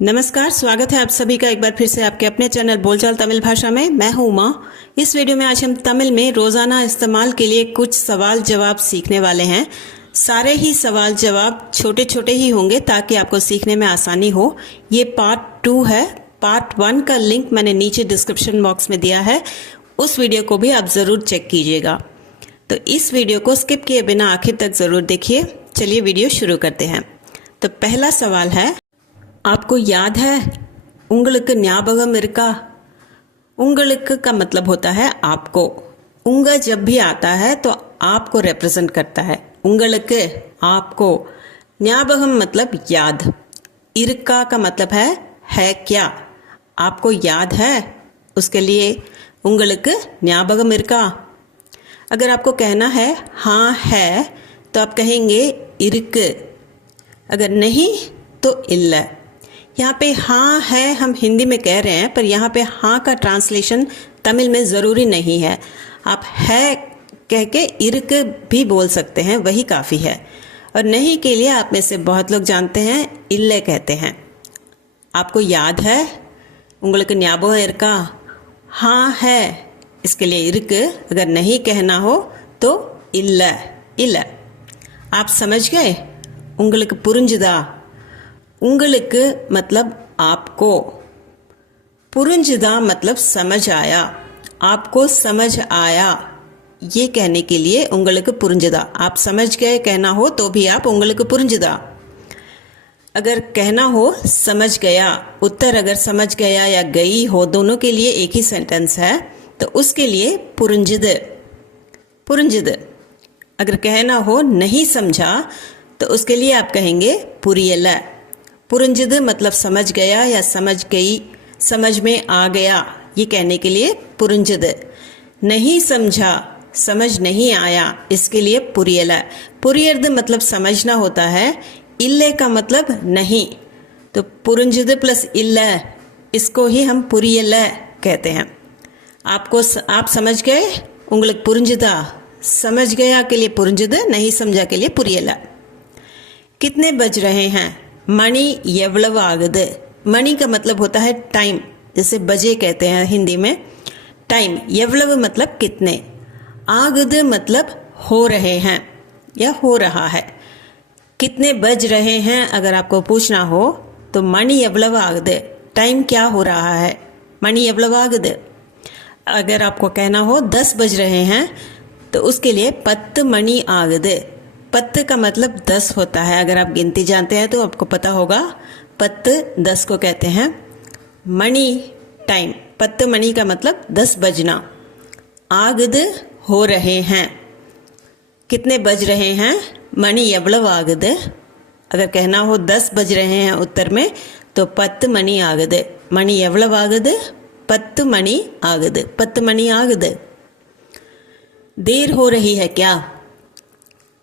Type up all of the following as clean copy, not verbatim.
नमस्कार, स्वागत है आप सभी का एक बार फिर से आपके अपने चैनल बोलचाल तमिल भाषा में। मैं हूं उमा। इस वीडियो में आज हम तमिल में रोज़ाना इस्तेमाल के लिए कुछ सवाल जवाब सीखने वाले हैं। सारे ही सवाल जवाब छोटे छोटे ही होंगे ताकि आपको सीखने में आसानी हो। ये पार्ट 2 है। पार्ट 1 का लिंक मैंने नीचे डिस्क्रिप्शन बॉक्स में दिया है, उस वीडियो को भी आप ज़रूर चेक कीजिएगा। तो इस वीडियो को स्किप किए बिना आखिर तक ज़रूर देखिए। चलिए वीडियो शुरू करते हैं। तो पहला सवाल है, आपको याद है उंगलुक्कु ஞாபகம் இருக்கா? उंगलुक्कु का मतलब होता है आपको। उंगा जब भी आता है तो आपको रिप्रेजेंट करता है। उंगलुक्कु आपको, ஞாபகம் मतलब याद, इरका का मतलब है क्या। आपको याद है, उसके लिए उंगलुक्कु ஞாபகம் இருக்கா। अगर आपको कहना है हाँ है तो आप कहेंगे इरुक्कु, अगर नहीं तो इल्ल। यहाँ पे हाँ है हम हिंदी में कह रहे हैं, पर यहाँ पे हाँ का ट्रांसलेशन तमिल में ज़रूरी नहीं है। आप है कह के इरुक्कु भी बोल सकते हैं, वही काफ़ी है। और नहीं के लिए आप में से बहुत लोग जानते हैं इल्ले कहते हैं। आपको याद है उंगलुक्कु ஞாபகம் இருக்கா? हाँ है, इसके लिए इरुक्कु। अगर नहीं कहना हो तो इल्ल इल्ल। आप समझ गए? उंगलुक्कु पुरिंजुदा। उंगलुक्कु मतलब आपको, पुरिंजुदा मतलब समझ आया, आपको समझ आया। ये कहने के लिए उंगलुक्कु पुरिंजुदा। आप समझ गए कहना हो तो भी आप उंगलुक्कु पुरिंजुदा। अगर कहना हो समझ गया, उत्तर अगर समझ गया या गई हो, दोनों के लिए एक ही सेंटेंस है, तो उसके लिए पुरिंजुदु पुरिंजुदु। अगर कहना हो नहीं समझा तो उसके लिए आप कहेंगे पुरियल्ल। पुरिंजुदु मतलब समझ गया या समझ गई, समझ में आ गया, ये कहने के लिए पुरिंजुदु। नहीं समझा, समझ नहीं आया, इसके लिए पुरियल्ल। पुरियर्दु मतलब समझना होता है, इल्ले का मतलब नहीं। तो पुरिंजुदु प्लस इल्ल, इसको ही हम पुरियल्ल कहते हैं। आप समझ गए उंगलुक्कु पुरिंजुदा। समझ गया के लिए पुरिंजुदु, नहीं समझा के लिए पुरियल्ल। कितने बज रहे हैं? मणि एव्वलवु आगुदु। मणि का मतलब होता है टाइम, जैसे बजे कहते हैं हिंदी में, टाइम। एव्वलवु मतलब कितने, आगुदु मतलब हो रहे हैं या हो रहा है। कितने बज रहे हैं अगर आपको पूछना हो तो मणि एव्वलवु आगुदु, टाइम क्या हो रहा है, मणि एव्वलवु आगुदु। अगर आपको कहना हो 10 बज रहे हैं तो उसके लिए 10 मणि आगुदु। 10 का मतलब 10 होता है। अगर आप गिनती जानते हैं तो आपको पता होगा, 10 को कहते हैं। मणि टाइम, 10 मणि का मतलब 10 बजना। आगुदु हो रहे हैं, कितने बज रहे हैं, मणि एव्वलवु आगुदु। अगर कहना हो 10 बज रहे हैं उत्तर में तो 10 मणि आगुदु। मणि एव्वलवु आगुदु, 10 मणि आगुदु, 10 मणि आगुदु। देर हो रही है क्या?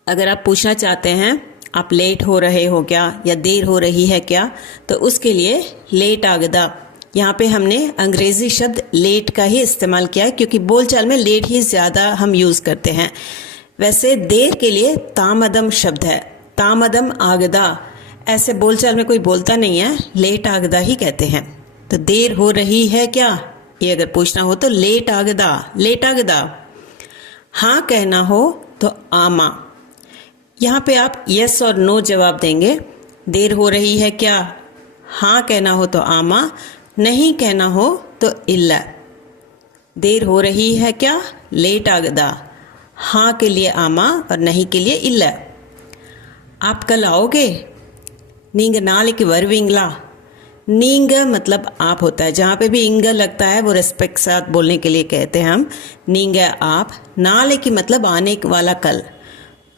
अगर आप पूछना चाहते हैं आप लेट हो रहे हो क्या या देर हो रही है क्या, तो उसके लिए लेट आगदा। यहाँ पे हमने अंग्रेज़ी शब्द लेट का ही इस्तेमाल किया है, क्योंकि बोलचाल में लेट ही ज़्यादा हम यूज़ करते हैं। वैसे देर के लिए तामदम शब्द है, तामदम आगदा। ऐसे बोलचाल में कोई बोलता नहीं है, लेट आगदा ही कहते हैं। तो देर हो रही है क्या, ये अगर पूछना हो तो लेट आगदा, लेट आगदा। हाँ कहना हो तो आमा। यहाँ पे आप यस और नो जवाब देंगे। देर हो रही है क्या, हाँ कहना हो तो आमा, नहीं कहना हो तो इल्ल। देर हो रही है क्या, लेट आगदा, हाँ के लिए आमा और नहीं के लिए इल्ल। आप कल आओगे? नींग नालेक्कु वरुवींगला। नींग मतलब आप होता है, जहाँ पे भी इंग लगता है वो रेस्पेक्ट साथ बोलने के लिए कहते हैं हम। नींग आप, नालेक्कु मतलब आने वाला कल,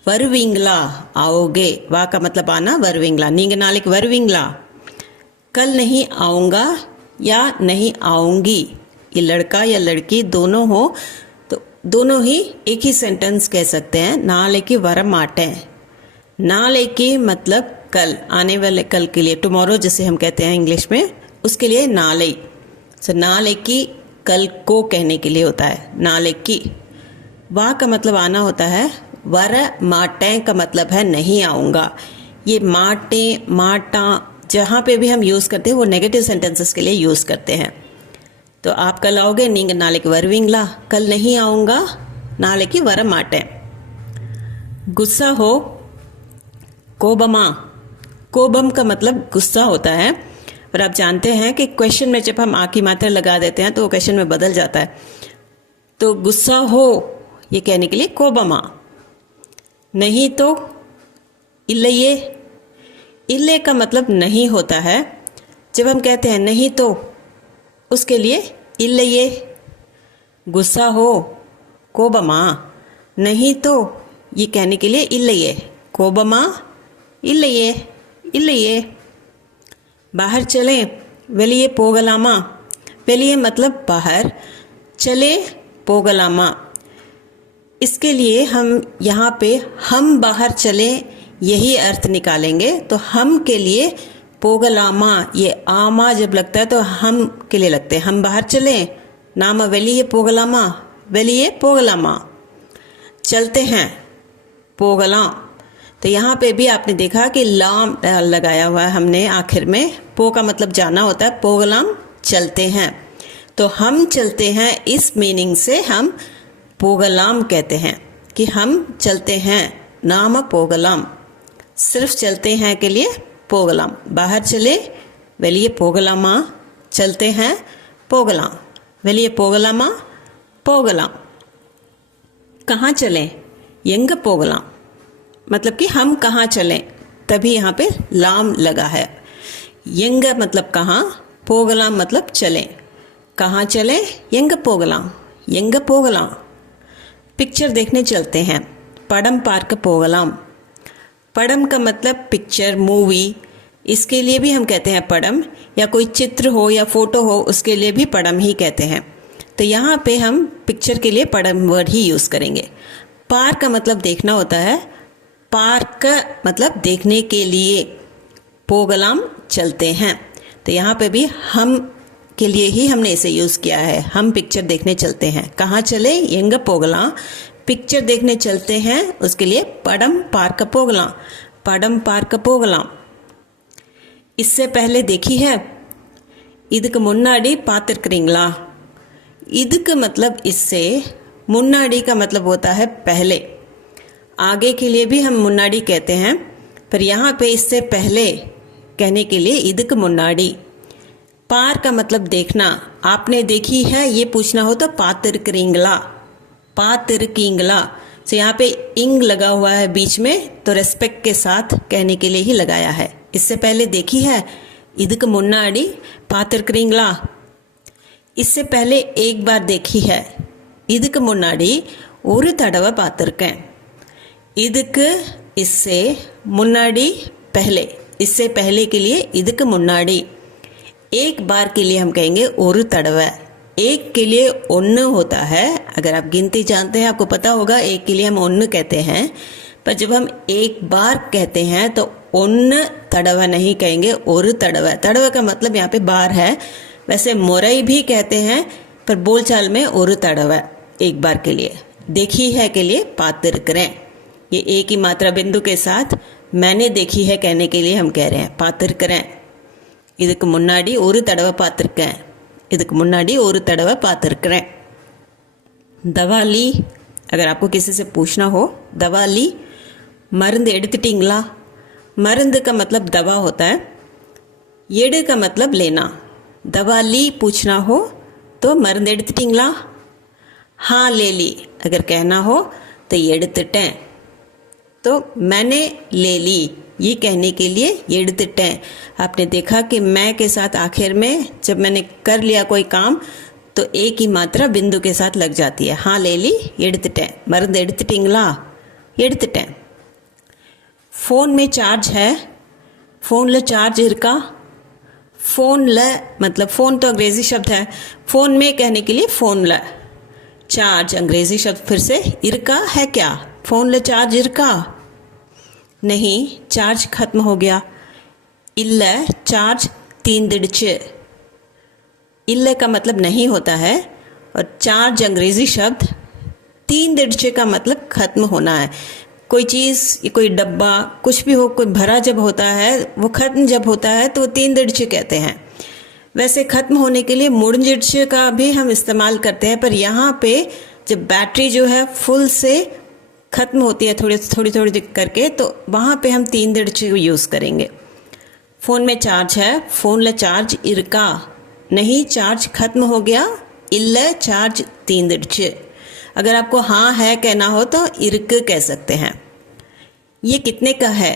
वरुवींगला आओगे, वा का मतलब आना, वरुवींगला। नींग नालेक्कु वरुवींगला। कल नहीं आऊँगा या नहीं आऊँगी, ये लड़का या लड़की दोनों हो तो दोनों ही एक ही सेंटेंस कह सकते हैं। नालेक्कु वरमाटें, नालेक्कु मतलब कल, आने वाले कल के लिए, टुमारो जिसे हम कहते हैं इंग्लिश में, उसके लिए नाले। सो नालेक्कु कल को कहने के लिए होता है नालेक्कु। वा का मतलब आना होता है, वर माटें का मतलब है नहीं आऊँगा। ये माटे माटा जहाँ पे भी हम यूज़ करते हैं वो नेगेटिव सेंटेंसेस के लिए यूज़ करते हैं। तो आप कल आओगे, नींग नाले की वरविंगला, कल नहीं आऊँगा नाले की वरम आटे। गुस्सा हो, कोबमा। कोबम का मतलब गुस्सा होता है, और आप जानते हैं कि क्वेश्चन में जब हम आ की मात्रा लगा देते हैं तो वो क्वेश्चन में बदल जाता है। तो गुस्सा हो ये कहने के लिए कोबमा। नहीं तो इल्ले। इल्ले का मतलब नहीं होता है। जब हम कहते हैं नहीं तो, उसके लिए इल्ले। गुस्सा हो कोबमा, नहीं तो ये कहने के लिए इल्ले। कोबमा इल्ले इल्ले। बाहर चलें, वेलिए पोगलामा। वेलिए मतलब बाहर, चले पोगलामा। इसके लिए हम यहाँ पे हम बाहर चलें यही अर्थ निकालेंगे। तो हम के लिए पोगलामा, ये आमा जब लगता है तो हम के लिए लगते हैं। हम बाहर चलें, नामा वेलिए पोगलामा, वेलिए पोगलामा। चलते हैं पोगला। तो यहाँ पे भी आपने देखा कि लाम लगाया हुआ है हमने आखिर में। पो का मतलब जाना होता है, पोगलाम चलते हैं। तो हम चलते हैं, इस मीनिंग से हम पोगलाम कहते हैं कि हम चलते हैं, नाम पोगलाम। सिर्फ चलते हैं के लिए पोगलाम। बाहर चले वेलिए पोगलामा, चलते हैं पोगलाम, वेलिए पोगलामा पोगलाम। कहाँ चलें, यंग पोगलाम, मतलब कि हम कहाँ चलें, तभी यहाँ पे लाम लगा है। यंग मतलब कहाँ, पोगलाम मतलब चलें। कहाँ चलें, यंग पोगलाम, यंग पोगलाम। पिक्चर देखने चलते हैं, पड़म पार्क पोगलाम। पड़म का मतलब पिक्चर, मूवी, इसके लिए भी हम कहते हैं पड़म, या कोई चित्र हो या फोटो हो उसके लिए भी पड़म ही कहते हैं। तो यहाँ पे हम पिक्चर के लिए पड़म वर्ड ही यूज़ करेंगे। पार्क का मतलब देखना होता है, पार्क मतलब देखने के लिए, पोगलाम चलते हैं। तो यहाँ पे भी हम के लिए ही हमने इसे यूज़ किया है। हम पिक्चर देखने चलते हैं। कहाँ चले, यंग पोगला। पिक्चर देखने चलते हैं, उसके लिए पड़म पार्क पोगला, पड़म पार्क पोगला। इससे पहले देखी है, இதுக்கு முன்னாடி பார்த்திருக்கிறீங்களா। இதுக்கு मतलब इससे, मुन्नाडी का मतलब होता है पहले। आगे के लिए भी हम मुन्नाडी कहते हैं, पर यहाँ पे इससे पहले कहने के लिए इदक मुन्नाडी। पार का मतलब देखना, आपने देखी है ये पूछना हो तो पातिरकिंगला, पातिरकिंगला। तो यहाँ पे इंग लगा हुआ है बीच में, तो रेस्पेक्ट के साथ कहने के लिए ही लगाया है। इससे पहले देखी है, इदक मुन्नाडी पातिरकिंगला। इससे पहले एक बार देखी है, इदक मुन्नाडी ஒரு தடவை பார்த்திருக்கேன்। இதுக்கு इससे, मुन्नाडी पहले, इससे पहले के लिए इदक मुन्नाडी। एक बार के लिए हम कहेंगे ஒரு தடவை। एक के लिए ஒன்று होता है। अगर आप गिनती जानते हैं आपको पता होगा, एक के लिए हम ஒன்று कहते हैं, पर जब हम एक बार कहते हैं तो ஒன்று தடவை नहीं कहेंगे, ஒரு தடவை। तड़वा का मतलब यहाँ पे बार है। वैसे मोरई भी कहते हैं, पर बोलचाल में ஒரு தடவை, एक बार के लिए। देखी है के लिए पातिरकरें। ये एक ही मात्रा बिंदु के साथ मैंने देखी है कहने के लिए हम कह रहे हैं पातिरकरें। இதுக்கு முன்னாடி ஒரு தடவை பார்த்திருக்கேன், இதுக்கு முன்னாடி ஒரு தடவை பார்த்திருக்கிறேன்। दवा ली, अगर आपको किसी से पूछना हो, दवा ली, मருந்து எடுத்துட்டீங்களா। मருந்து का मतलब दवा होता है, एड़ का मतलब लेना। दवा ली पूछना हो तो मருந்து எடுத்துட்டீங்களா। हाँ ले ली, अगर कहना हो तो எடுத்துட்டேன்। तो मैंने ले ली, ये कहने के लिए எடுத்துட்டேன்। आपने देखा कि मैं के साथ आखिर में जब मैंने कर लिया कोई काम तो एक ही मात्रा बिंदु के साथ लग जाती है। हाँ ले ली, எடுத்துட்டேன்। मருந்து எடுத்துட்டீங்களா, எடுத்துட்டேன்। फ़ोन में चार्ज है, फ़ोनல चार्ज இருக்கா। फ़ोनல मतलब फ़ोन तो अंग्रेज़ी शब्द है, फ़ोन में कहने के लिए फ़ोनல। चार्ज अंग्रेज़ी शब्द फिर से, इरका है क्या, फ़ोनல चार्ज इरका। नहीं, चार्ज खत्म हो गया। इल्ल चार्ज तींदिड़चे। इल्ल का मतलब नहीं होता है, और चार्ज अंग्रेज़ी शब्द, तींदिड़चे का मतलब खत्म होना है। कोई चीज़, कोई डब्बा, कुछ भी हो, कोई भरा जब होता है, वो ख़त्म जब होता है तो 3 दिड़च कहते हैं। वैसे ख़त्म होने के लिए मुड़जिड़च का भी हम इस्तेमाल करते हैं, पर यहाँ पे जब बैटरी जो है फुल से ख़त्म होती है थोड़ी थोड़ी करके, तो वहाँ पे हम 3 दिड़च यूज़ करेंगे। फ़ोन में चार्ज है, फ़ोन ले चार्ज इरका, नहीं चार्ज ख़त्म हो गया, इल्ले चार्ज 3 दिड़च। अगर आपको हाँ है कहना हो तो इर्क कह सकते हैं। ये कितने का है?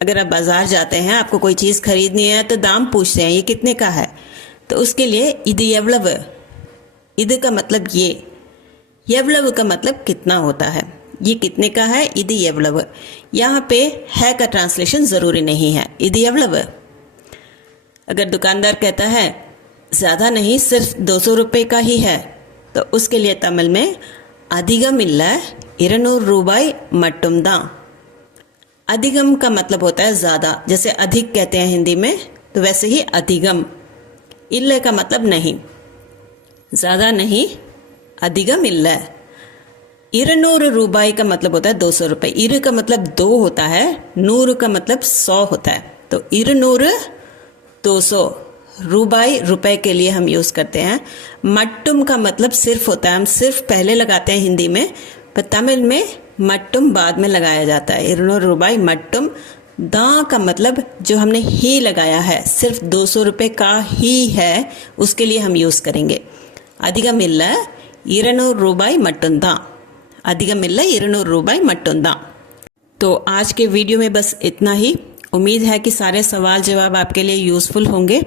अगर आप बाज़ार जाते हैं, आपको कोई चीज़ खरीदनी है तो दाम पूछते हैं, ये कितने का है, तो उसके लिए इद यवलव, इद का मतलब ये, यवलव का मतलब कितना होता है। ये कितने का है, इद यवलव। यहाँ पे है का ट्रांसलेशन ज़रूरी नहीं है, इद यवलव। अगर दुकानदार कहता है ज़्यादा नहीं, सिर्फ 200 रुपये का ही है, तो उसके लिए तमिल में अधिगम इल्ला 200 रूबाई मट्टुम दा। अधिगम का मतलब होता है ज़्यादा, जैसे अधिक कहते हैं हिंदी में, तो वैसे ही अधिगम। इल्ले का मतलब नहीं, ज़्यादा नहीं, अधिगम इल्ला। 200 रूबाई का मतलब होता है 200 रुपये। इर का मतलब 2 होता है, नूर का मतलब 100 होता है, तो 200 200, रूबाई रुपए के लिए हम यूज़ करते हैं। मट्टुम का मतलब सिर्फ होता है, हम सिर्फ पहले लगाते हैं हिंदी में, पर तमिल में मट्टुम बाद में लगाया जाता है। 200 रूबाई मट्टुम। दा का मतलब जो हमने ही लगाया है, सिर्फ 200 रुपये का ही है, उसके लिए हम यूज़ करेंगे। अधिगम इल्ला 200 रूबाई मट्टुम दा, अधिगम इल्ला 200 रूबाई मट्टुम दा। तो आज के वीडियो में बस इतना ही। उम्मीद है कि सारे सवाल जवाब आपके लिए यूज़फुल होंगे।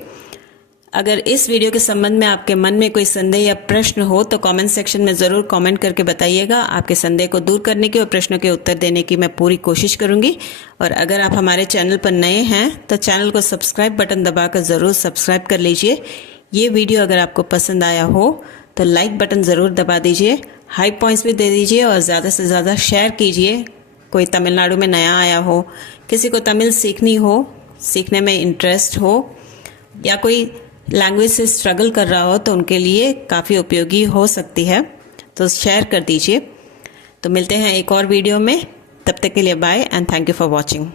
अगर इस वीडियो के संबंध में आपके मन में कोई संदेह या प्रश्न हो तो कमेंट सेक्शन में ज़रूर कमेंट करके बताइएगा। आपके संदेह को दूर करने की और प्रश्नों के उत्तर देने की मैं पूरी कोशिश करूंगी। और अगर आप हमारे चैनल पर नए हैं तो चैनल को सब्सक्राइब बटन दबाकर ज़रूर सब्सक्राइब कर लीजिए। ये वीडियो अगर आपको पसंद आया हो तो लाइक बटन ज़रूर दबा दीजिए, हाई पॉइंट्स भी दे दीजिए और ज़्यादा से ज़्यादा शेयर कीजिए। कोई तमिलनाडु में नया आया हो, किसी को तमिल सीखनी हो, सीखने में इंटरेस्ट हो, या कोई लैंग्वेज से स्ट्रगल कर रहा हो, तो उनके लिए काफ़ी उपयोगी हो सकती है, तो शेयर कर दीजिए। तो मिलते हैं एक और वीडियो में, तब तक के लिए bye and thank you for watching.